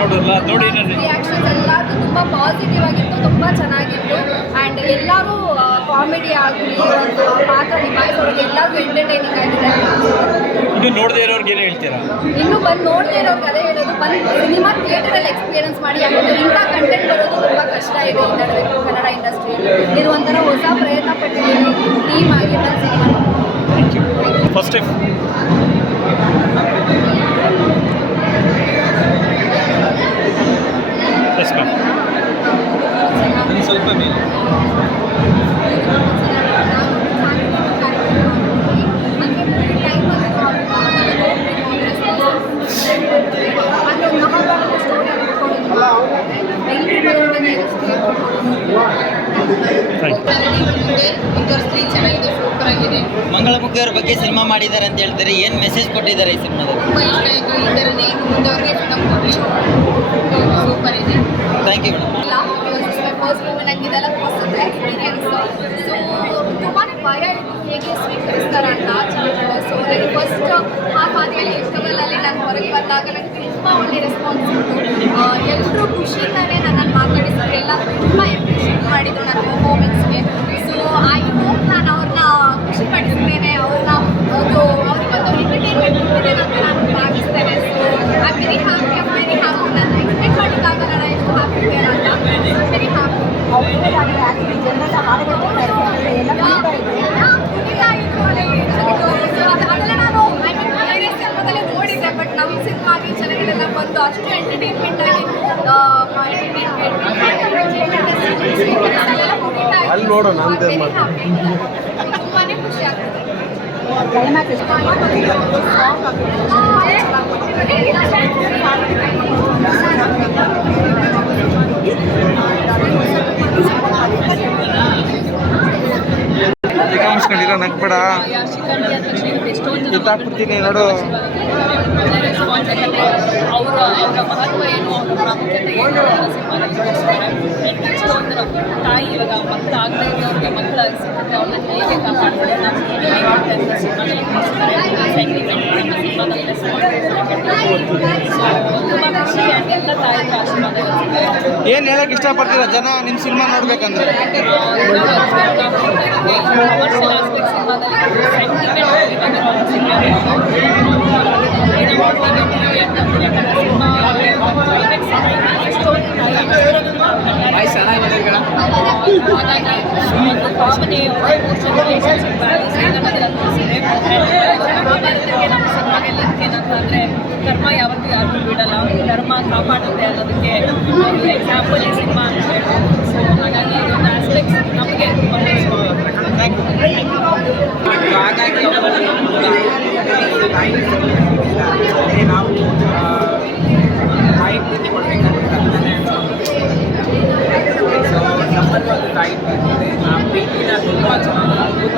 ನೋಡೋಲ್ಲ ನೋಡಿ ರಿಯಾಕ್ಷನ್ಸ್ ಎಲ್ಲರೂ ತುಂಬ ಪಾಸಿಟಿವ್ ಆಗಿತ್ತು, ತುಂಬ ಚೆನ್ನಾಗಿತ್ತು. ಆ್ಯಂಡ್ ಎಲ್ಲರೂ ಕಾಮಿಡಿ ಆಗಲಿ ಒಂದು ಪಾತ್ರ ನಿಭಾಯಿಸೋರಿಗೆ ಎಲ್ಲರಿಗೂ ಎಂಟರ್ಟೈನಿಂಗ್ ಆಗಿದೆ. ಇದು ನೋಡದೇ ಇರೋರ್ಗೆ ಏನು ಹೇಳ್ತೀರಾ? ಇನ್ನು ಬಂದು ನೋಡದೇ ಇರೋರ್ಗೆ ಅದೇ ಹೇಳೋದು, ಬಂದು ಸಿನಿಮಾ ಥಿಯೇಟರಲ್ಲಿ ಎಕ್ಸ್ಪೀರಿಯನ್ಸ್ ಮಾಡಿ. ಯಾಕಂದರೆ ಇಂಥ ಕಂಟೆಂಟ್ ಬರೋದು ತುಂಬ ಕಷ್ಟ ಇದೆ ಈ ನಡುವೆ ಕನ್ನಡ ಇಂಡಸ್ಟ್ರಿಯಲ್ಲಿ. ಇದು ಒಂಥರ ಹೊಸ ಪ್ರಯತ್ನ ಪಟ್ಟಿದ್ದೀನಿ ಟೀಮ್ ಆಗಿ ನನ್ನ ಸಿನಿಮಾ. ಫಸ್ಟ್ ಟೈಮ್ ಸ್ವಲ್ಪ ಮೇಲೆ ಮಂಗಳಮುಖಿಯವ್ರ ಬಗ್ಗೆ ಸಿನಿಮಾ ಮಾಡಿದ್ದಾರೆ ಅಂತ ಹೇಳ್ತಾರೆ. ಏನು ಮೆಸೇಜ್ ಕೊಟ್ಟಿದ್ದಾರೆ ಈ ಸಿನಿಮಾದಲ್ಲಿ? ತುಂಬ ಇಷ್ಟ ಆಯಿತು. ಈ ಥರನೇ ಮುಂದವರೆಗೆ ಫಿಲಮ್ ಕೊಡಲಿ. ಸೂಪರ್ ಇದೆ. Thank you madam. First movie ನನಗೆ ಇದೆಲ್ಲ ಹೊಸ ಎಕ್ಸ್ಪೀರಿಯನ್ಸ್. ಸೊ ತುಂಬಾ ಭಯ ಇತ್ತು ಹೇಗೆ ಸ್ವೀಕರಿಸ್ತಾರೆ ಅಂತ ಜನರು. ಸೊ ನನಗೆ ಫಸ್ಟ್ ಹಾಫ್ ಆದಿಯಲ್ಲಿ ಇಂಟರ್ವಲಲ್ಲಿ ನಾನು ಹೊರಗೆ ಬಂದಾಗ ನನಗೆ ತುಂಬ ಒಳ್ಳೆ ರೆಸ್ಪಾನ್ಸ್ ಇತ್ತು. ಎಲ್ಲರೂ ಖುಷಿಯಿಂದಲೇ ನನ್ನನ್ನು ಮಾತಾಡಿಸಿದ್ರು, ಎಲ್ಲ ತುಂಬ ಅಪ್ರಿಷಿಯೇಟ್ ಮಾಡಿದರು ನನ್ನ ಪರ್ಫಾರ್ಮೆನ್ಸ್ಗೆ. ಸೊ ಐ ಹೋಪ್ ನಾನು ಅವ್ರನ್ನ ಖುಷಿಪಡಿಸ್ತೇನೆ, ಅವ್ರನ್ನ ಅವರಿಗೊಂದು ಎಂಟರ್ಟೈನ್ಮೆಂಟ್ ಕೊಟ್ಟಿದ್ದೇನೆ ಅಂತ ನಾನು ಭಾವಿಸ್ತೇನೆ. ಸೊ ಐ ವೆರಿ ಹ್ಯಾಪಿ, ನಾನು ಎಕ್ಸ್ಪೆಕ್ಟ್ ಮಾಡೋಕ್ಕಾಗಲ್ಲ ನಾನು ಎಷ್ಟು ಹ್ಯಾಪಿ ಇದ್ದೇನೆ ಅಂತ. Very happy. ಅದೆಲ್ಲ ನಾನು ಬೇರೆ ಸಿನಿಮಾದಲ್ಲೇ ನೋಡಿದ್ದೆ, ಬಟ್ ನಮ್ಮ ಸಿನಿಮಾಗೆ ಜನಗಳೆಲ್ಲ ಬಂದು ಅಷ್ಟು ಎಂಟರ್ಟೈನ್ಮೆಂಟ್ ಆಗಿ ತುಂಬಾ ಖುಷಿ ಆಗ್ತದೆ. ಕಾಣಿಸ್ಕೊಂಡಿಲ್ಲ ನಗ್ಬೇಡ ಕಿತ್ತಾಕ್ಬಿಡ್ತೀನಿ ನೋಡು. ಅವರ ಮಹತ್ವ ಏನು, ಅವರ ಪ್ರಾಮುಖ್ಯತೆ ಏನು ತಾಯಿ ಇವಾಗ ಮಕ್ಕಳು ಆಗದೆ ಇರೋರಿಗೆ ಮಕ್ಕಳಾಗಿ ಸಿಗುತ್ತೆ, ಅವ್ರನ್ನ ಹೇಗೆ ಕಾಪಾಡ್ತಾರೆ ಎಲ್ಲ ತಾಯಿಗಳ ಆಶೀರ್ವಾದ. ಏನು ಹೇಳಕ್ಕೆ ಇಷ್ಟಪಡ್ತೀರಾ ಜನ ನಿಮ್ಮ ಸಿನಿಮಾ ನೋಡ್ಬೇಕಂದ್ರೆ? ಕಮರ್ಷಿಯಲ್ ಆಸ್ಪೆಕ್ಟ್ ಭಾವನೆ ರಿಲೇಷನ್ಶಿಪ್ ನಮ್ಮ ಸಿನಿಮಾಗೆಲ್ಲ ಏನಂತಂದರೆ ಕರ್ಮ ಯಾವತ್ತೂ ಯಾರಿಗೂ ಬಿಡಲ್ಲ, ಧರ್ಮ ಕಾಪಾಡುತ್ತೆ ಅನ್ನೋದಕ್ಕೆ ಒಂದು ಎಕ್ಸಾಂಪಲ್ ಈ ಸಿನಿಮಾ ಅಂತ ಹೇಳ್ಬೋದು. ಸೊ ಹಾಗಾಗಿ ಇದೊಂದು ಆಸ್ಪೆಕ್ಟ್ಸ್ ನಮಗೆ ತುಂಬ ನಮ್ಮಲ್ಲಿ ಒಂದು ತಾಯಿ ಬಂದಿದೆ. ಆ ಪ್ರೀತಿನ ತುಂಬ ಚೆನ್ನಾಗಿ